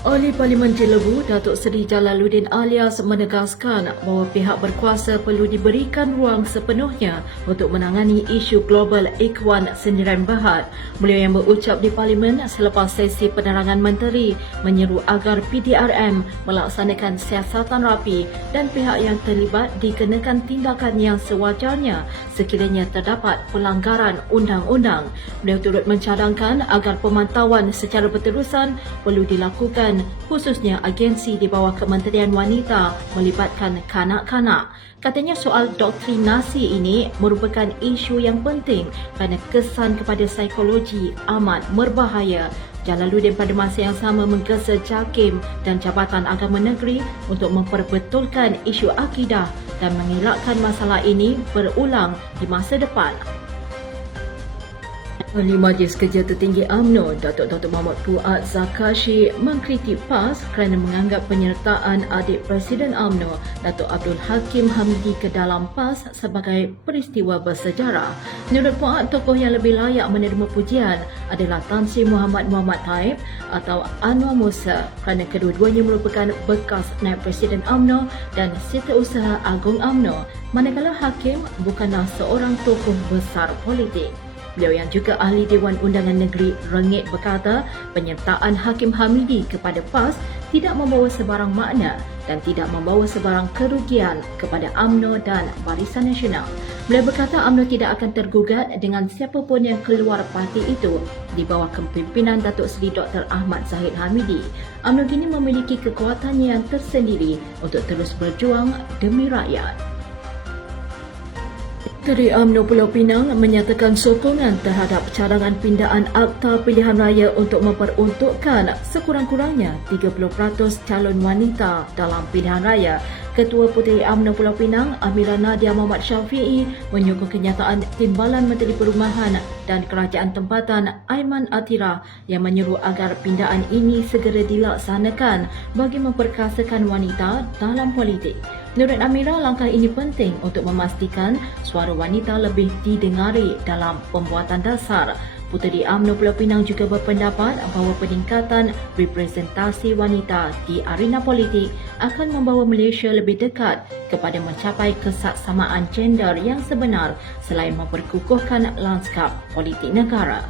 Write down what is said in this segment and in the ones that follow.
Ahli Parlimen Jelebu, Datuk Seri Jalaluddin Alias menegaskan bahawa pihak berkuasa perlu diberikan ruang sepenuhnya untuk menangani isu global Ikhwan Sendirian Berhad. Beliau yang berucap di Parlimen selepas sesi penerangan menteri menyeru agar PDRM melaksanakan siasatan rapi dan pihak yang terlibat dikenakan tindakan yang sewajarnya sekiranya terdapat pelanggaran undang-undang. Beliau turut mencadangkan agar pemantauan secara berterusan perlu dilakukan khususnya agensi di bawah Kementerian Wanita melibatkan kanak-kanak. Katanya soal doktrinasi ini merupakan isu yang penting kerana kesan kepada psikologi amat berbahaya. Jalaluddin pada masa yang sama menggesa JAKIM dan Jabatan Agama Negeri untuk memperbetulkan isu akidah dan mengelakkan masalah ini berulang di masa depan. Ahli Majlis Kerja Tertinggi UMNO, Datuk Muhammad Fuad Zakashi mengkritik PAS kerana menganggap penyertaan adik Presiden UMNO, Datuk Abdul Hakim Hamidi ke dalam PAS sebagai peristiwa bersejarah. Menurut Fuad, tokoh yang lebih layak menerima pujian adalah Tan Sri Muhammad Taib atau Anwar Musa kerana kedua-duanya merupakan bekas Naib Presiden UMNO dan Setiausaha Agung UMNO, manakala Hakim bukanlah seorang tokoh besar politik. Beliau yang juga ahli Dewan Undangan Negeri Rengit berkata penyertaan Hakim Hamidi kepada PAS tidak membawa sebarang makna dan tidak membawa sebarang kerugian kepada UMNO dan Barisan Nasional. Beliau berkata UMNO tidak akan tergugat dengan siapapun yang keluar parti itu di bawah kepimpinan Datuk Seri Dr. Ahmad Zahid Hamidi. UMNO kini memiliki kekuatannya yang tersendiri untuk terus berjuang demi rakyat. Menteri UMNO Pulau Pinang menyatakan sokongan terhadap cadangan pindaan Akta Pilihan Raya untuk memperuntukkan sekurang-kurangnya 30% calon wanita dalam pilihan raya. Ketua Puteri UMNO Pulau Pinang, Amira Nadia Muhammad Syafiee, menyokong kenyataan Timbalan Menteri Perumahan dan Kerajaan Tempatan Aiman Atira yang menyeru agar pindaan ini segera dilaksanakan bagi memperkasakan wanita dalam politik. Menurut Amira, langkah ini penting untuk memastikan suara wanita lebih didengari dalam pembuatan dasar. Puteri UMNO Pulau Pinang juga berpendapat bahawa peningkatan representasi wanita di arena politik akan membawa Malaysia lebih dekat kepada mencapai kesaksamaan gender yang sebenar selain memperkukuhkan lanskap politik negara.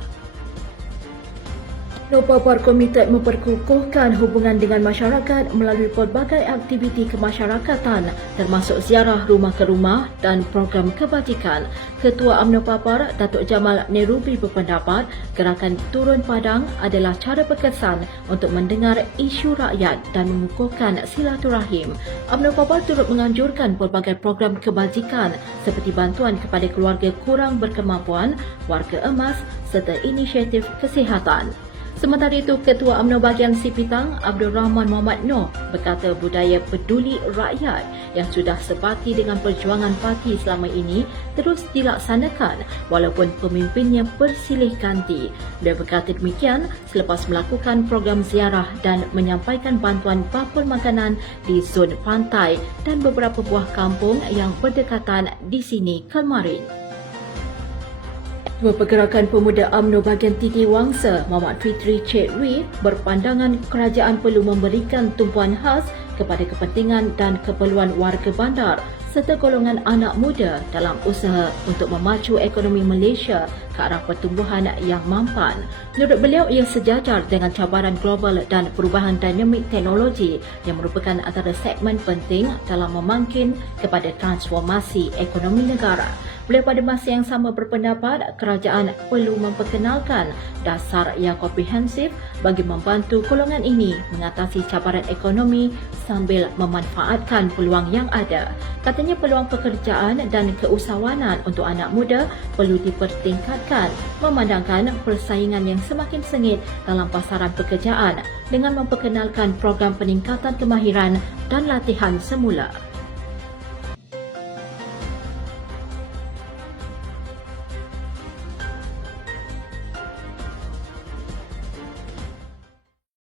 Papar Komited memperkukuhkan hubungan dengan masyarakat melalui pelbagai aktiviti kemasyarakatan termasuk ziarah rumah ke rumah dan program kebajikan. Ketua UMNO Papar, Datuk Jamal Nerubi berpendapat gerakan Turun Padang adalah cara berkesan untuk mendengar isu rakyat dan mengukuhkan silaturahim. UMNO Papar turut menganjurkan pelbagai program kebajikan seperti bantuan kepada keluarga kurang berkemampuan, warga emas serta inisiatif kesihatan. Sementara itu, Ketua UMNO bahagian Sipitang, Abdul Rahman Muhammad Noor, berkata budaya peduli rakyat yang sudah sepati dengan perjuangan parti selama ini terus dilaksanakan walaupun pemimpinnya bersilih ganti. Beliau berkata demikian selepas melakukan program ziarah dan menyampaikan bantuan bapur makanan di zon pantai dan beberapa buah kampung yang berdekatan di sini kemarin. Ketua Pergerakan Pemuda UMNO bahagian Titi Wangsa, Muhammad Fitri Chetwi, berpandangan kerajaan perlu memberikan tumpuan khas kepada kepentingan dan keperluan warga bandar serta golongan anak muda dalam usaha untuk memacu ekonomi Malaysia ke arah pertumbuhan yang mampan. Menurut beliau, ia sejajar dengan cabaran global dan perubahan dinamik teknologi yang merupakan antara segmen penting dalam memangkin kepada transformasi ekonomi negara. Beliau pada masa yang sama berpendapat kerajaan perlu memperkenalkan dasar yang komprehensif bagi membantu golongan ini mengatasi cabaran ekonomi sambil memanfaatkan peluang yang ada. Katanya peluang pekerjaan dan keusahawanan untuk anak muda perlu dipertingkatkan memandangkan persaingan yang semakin sengit dalam pasaran pekerjaan dengan memperkenalkan program peningkatan kemahiran dan latihan semula.